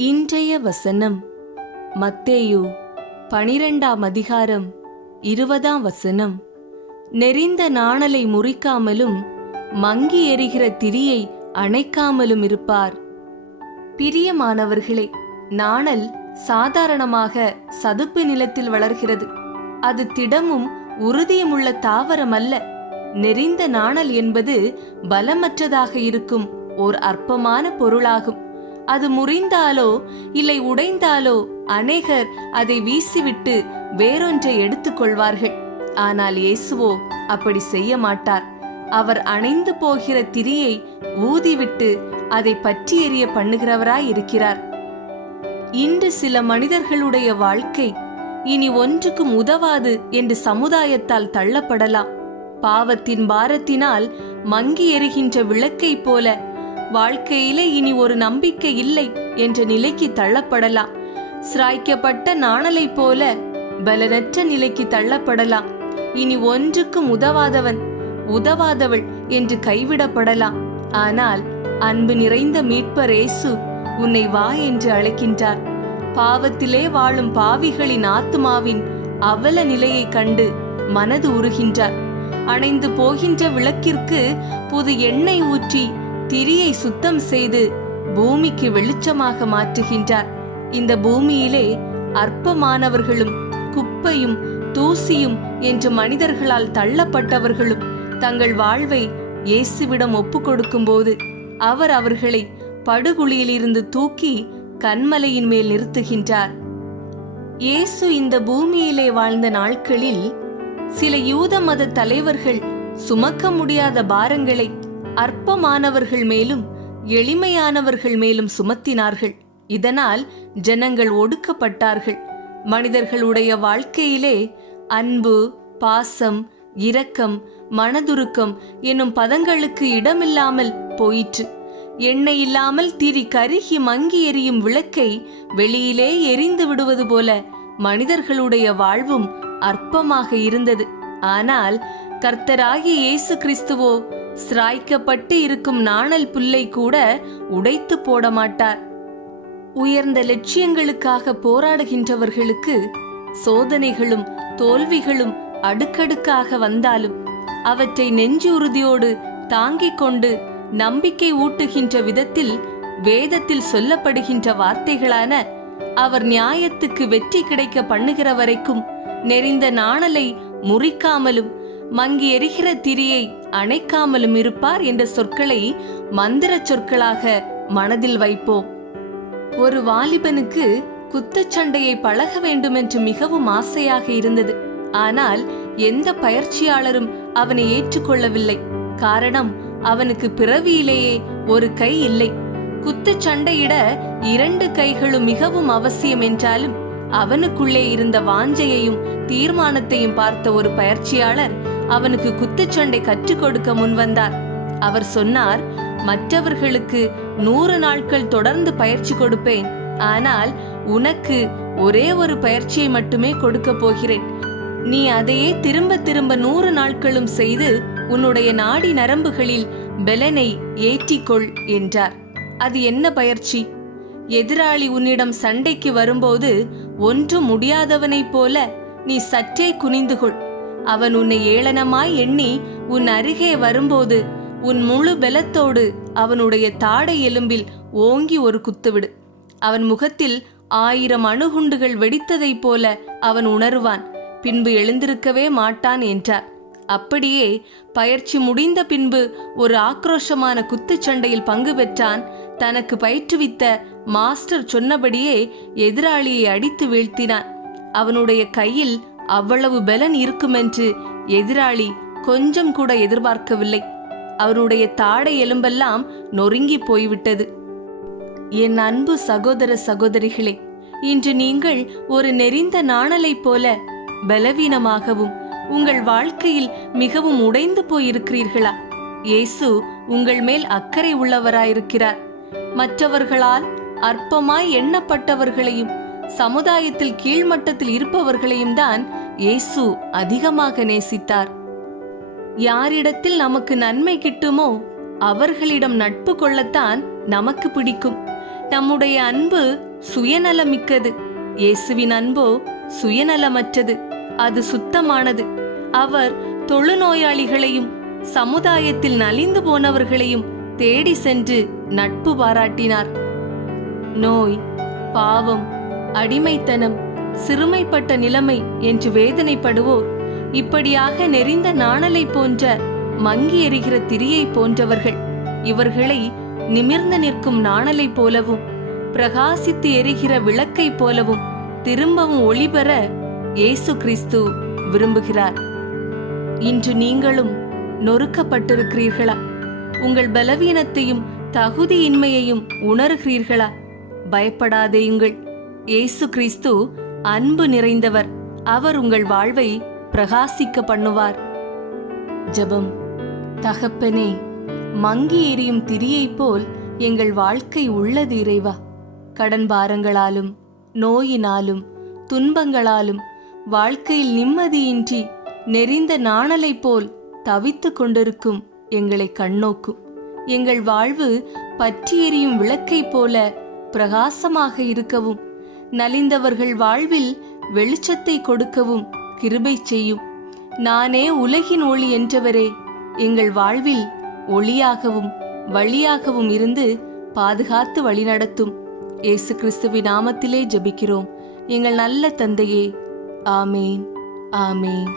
இன்றைய வசனம் மத்தேயு 12ஆம் அதிகாரம் 20ஆம் வசனம். நெரிந்த நாணலை முறிக்காமலும் மங்கி எரிகிற திரியை அணைக்காமலும் இருப்பார். பிரியமானவர்களே, நாணல் சாதாரணமாக சதுப்பு நிலத்தில் வளர்கிறது. அது திடமும் உறுதியுமுள்ள தாவரம் அல்ல. நெரிந்த நாணல் என்பது பலமற்றதாக இருக்கும் ஓர் அற்பமான பொருளாகும். அது முறிந்தாலோ இல்லை உடைந்தாலோ அநேகர் அதை வீசிவிட்டு வேறொன்றை எடுத்துக்கொள்வார்கள். ஆனால் இயேசுவோ அப்படி செய்ய மாட்டார். அவர் அணைந்து போகிற திரியை ஊதிவிட்டு அதை பற்றி எரிய பண்ணுகிறவராய் இருக்கிறார். இன்று சில மனிதர்களுடைய வாழ்க்கை இனி ஒன்றுக்கும் உதவாது என்று சமுதாயத்தால் தள்ளப்படலாம். பாவத்தின் பாரத்தினால் மங்கி எரிகின்ற விளக்கை போல வாழ்க்கையிலே இனி ஒரு நம்பிக்கை இல்லை என்ற நிலைக்கு தள்ளப்படலாம். சிராய்க்கப்பட்ட நாணலை போல பலனற்ற நிலைக்கு தள்ளப்படலாம். இனி ஒன்றுக்கும் உதவாதவள் என்று கைவிடப்படலாம். ஆனால் அன்பு நிறைந்த மீட்பர் இயேசு உன்னை வா என்று அழைக்கின்றார். பாவத்திலே வாழும் பாவிகளின் ஆத்துமாவின் அவல நிலையை கண்டு மனது உருகின்றார். அணைந்து போகின்ற விளக்கிற்கு புது எண்ணெய் ஊற்றி திரியை சுத்தம் செய்து பூமிக்கு வெளிச்சமாக மாற்றுகின்றார். இந்த பூமியிலே அற்பமானவர்களும் குப்பையும் தூசியும் என்று மனிதர்களால் தள்ளப்பட்டவர்களும் தங்கள் வாழ்வை இயேசுவிடம் ஒப்பு கொடுக்கும் போது அவர் அவர்களை படுகுழியிலிருந்து தூக்கி கன்மலையின் மேல் நிறுத்துகின்றார். இயேசு இந்த பூமியிலே வாழ்ந்த நாட்களில் சில யூத மத தலைவர்கள் சுமக்க முடியாத பாரங்களை அற்பமானவர்கள் மேலும் எளிமையானவர்கள் மேலும் சுமத்தினார்கள். இதனால் ஜனங்கள் ஒடுக்கப்பட்டார்கள். மனிதர்களுடைய வாழ்க்கையிலே அன்பு, பாசம், இரக்கம், மனதுருக்கம் என்னும் பதங்களுக்கு இடமில்லாமல் போயிற்று. எண்ணெய் இல்லாமல் திரி கருகி மங்கி எரியும் விளக்கை வெளியிலே எரிந்து விடுவது போல மனிதர்களுடைய வாழ்வும் அற்பமாக இருந்தது. ஆனால் கர்த்தராகிய இயேசு கிறிஸ்துவோ சிராய்க்கப்பட்டு இருக்கும் நாணல் புல்லை கூட உடைத்து போட மாட்டார். உயர்ந்த லட்சியங்களுக்காக போராடுகின்றவர்களுக்கு சோதனைகளும் தோல்விகளும் அடுக்கடுக்காக வந்தாலும் அவற்றை நெஞ்சு உறுதியோடு தாங்கிக் கொண்டு நம்பிக்கை ஊட்டுகின்ற விதத்தில் வேதத்தில் சொல்லப்படுகின்ற வார்த்தைகளான அவர் நியாயத்துக்கு வெற்றி கிடைக்க பண்ணுகிற வரைக்கும் நெறிந்த நாணலை முறிக்காமலும் மங்கி எரிகிற திரியை அணைக்காமலும் இருப்பார் என்ற சொற்களை மந்திர சொற்களாக மனதில் வைப்போம். ஒரு வாலிபனுக்கு குத்துச்சண்டையை பழக வேண்டும் என்று மிகவும் ஆசையாக இருந்தது. ஆனால் எந்த பயிற்சியாளரும் அவனை ஏற்றுக்கொள்ளவில்லை. காரணம், அவனுக்கு பிறவியிலேயே ஒரு கை இல்லை. குத்துச்சண்டையிட 2 கைகளும் மிகவும் அவசியம் என்றாலும் அவனுக்குள்ளே இருந்த வாஞ்சையையும் தீர்மானத்தையும் பார்த்த ஒரு பயிற்சியாளர் அவனுக்கு குத்துச்சண்டை கற்றுக் கொடுக்க முன்வந்தார். அவர் சொன்னார், மற்றவர்களுக்கு 100 நாட்கள் தொடர்ந்து பயிற்சி கொடுப்பேன். ஆனால் உனக்கு ஒரே ஒரு பயிற்சியை மட்டுமே கொடுக்க போகிறேன். நீ அதையே திரும்ப திரும்ப 100 நாட்களும் செய்து உன்னுடைய நாடி நரம்புகளில் பெலனை ஏற்றிக்கொள் என்றார். அது என்ன பயிற்சி? எதிராளி உன்னிடம் சண்டைக்கு வரும்போது ஒன்றும் முடியாதவனைப் போல நீ சற்றே குனிந்து கொள். அவன் உன்னை ஏளனமாய் எண்ணி உன் அருகே வரும்போது உன் முழு பலத்தோடு அவனுடைய தாடை எலும்பில் ஓங்கி ஒரு குத்துவிடு. அவன் முகத்தில் 1000 அணுகுண்டுகள் வெடித்ததைப் போல அவன் உணருவான். பின்பு எழுந்திருக்கவே மாட்டான் என்றார். அப்படியே பயிற்சி முடிந்த பின்பு ஒரு ஆக்ரோஷமான குத்துச்சண்டையில் பங்கு பெற்றான். தனக்கு பயிற்றுவித்த மாஸ்டர் சொன்னபடியே எதிராளியை அடித்து வீழ்த்தினான். அவனுடைய கையில் அவ்வளவு பலன் இருக்குமென்று எதிராளி கொஞ்சம் கூட எதிர்பார்க்கவில்லை. அவனுடைய தாடை எலும்பெல்லாம் நொறுங்கி போய்விட்டது. என் அன்பு சகோதர சகோதரிகளே, இன்று நீங்கள் ஒரு நெரிந்த நாணலைப் போல பலவீனமாகவும் உங்கள் வாழ்க்கையில் மிகவும் உடைந்து போயிருக்கிறீர்களா? இயேசு உங்கள் மேல் அக்கறை உள்ளவராயிருக்கிறார். மற்றவர்களால் அற்பமாய் எண்ணப்பட்டவர்களையும் சமுதாயத்தில் கீழ்மட்டத்தில் இருப்பவர்களையும் தான் இயேசு அதிகமாக நேசித்தார். யாரிடத்தில் நமக்கு நன்மை கிட்டுமோ அவர்களிடம் நட்பு கொள்ளத்தான் நமக்கு பிடிக்கும். நம்முடைய அன்பு சுயநலமிக்கது. இயேசுவின் அன்போ சுயநலமற்றது, அது சுத்தமானது. அவர் தொழுநோயாளிகளையும் சமுதாயத்தில் நலிந்து போனவர்களையும் தேடி சென்று நட்பு பாராட்டினார். நோய், பாவம், அடிமைத்தனம், சிறுமைப்பட்ட நிலைமை என்று வேதனைப்படுவோர் இப்படியாக நெறிந்த நாணலை போன்ற மங்கி எரிகிற திரியை போன்றவர்கள். இவர்களை நிமிர்ந்து நிற்கும் நாணலை போலவும் பிரகாசித்து எரிகிற விளக்கை போலவும் திரும்பவும் ஒளிபெற இயேசு கிறிஸ்து விரும்புகிறார். இன்று நீங்களும் நொறுக்கப்பட்டிருக்கிறீர்களா? உங்கள் பலவீனத்தையும் தகுதியின்மையையும் உணர்கிறீர்களா? பயப்படாதேயுங்கள். இயேசு கிறிஸ்து அன்பு நிறைந்தவர். அவர் உங்கள் வாழ்வை பிரகாசிக்க பண்ணுவார். ஜெபம். தகப்பனே, மங்கி எரியும் திரியைப் போல் எங்கள் வாழ்க்கை உள்ளது இறைவா. கடன் பாரங்களாலும் நோயினாலும் துன்பங்களாலும் வாழ்க்கையில் நிம்மதியின்றி நெறிந்த நாணலைப் போல் தவித்து கொண்டிருக்கும் எங்களை கண்ணோக்கும். எங்கள் வாழ்வு பற்றி எரியும் விளக்கைப் போல பிரகாசமாக இருக்கவும், நலிந்தவர்கள் வாழ்வில் வெளிச்சத்தை கொடுக்கவும் கிருபை செய்யும். நானே உலகின் ஒளி என்றவரே, எங்கள் வாழ்வில் ஒளியாகவும் வழியாகவும் இருந்து பாதுகாத்து வழிநடத்தும். இயேசு கிறிஸ்துவின் நாமத்திலே ஜெபிக்கிறோம் எங்கள் நல்ல தந்தையே. ஆமேன், ஆமேன்.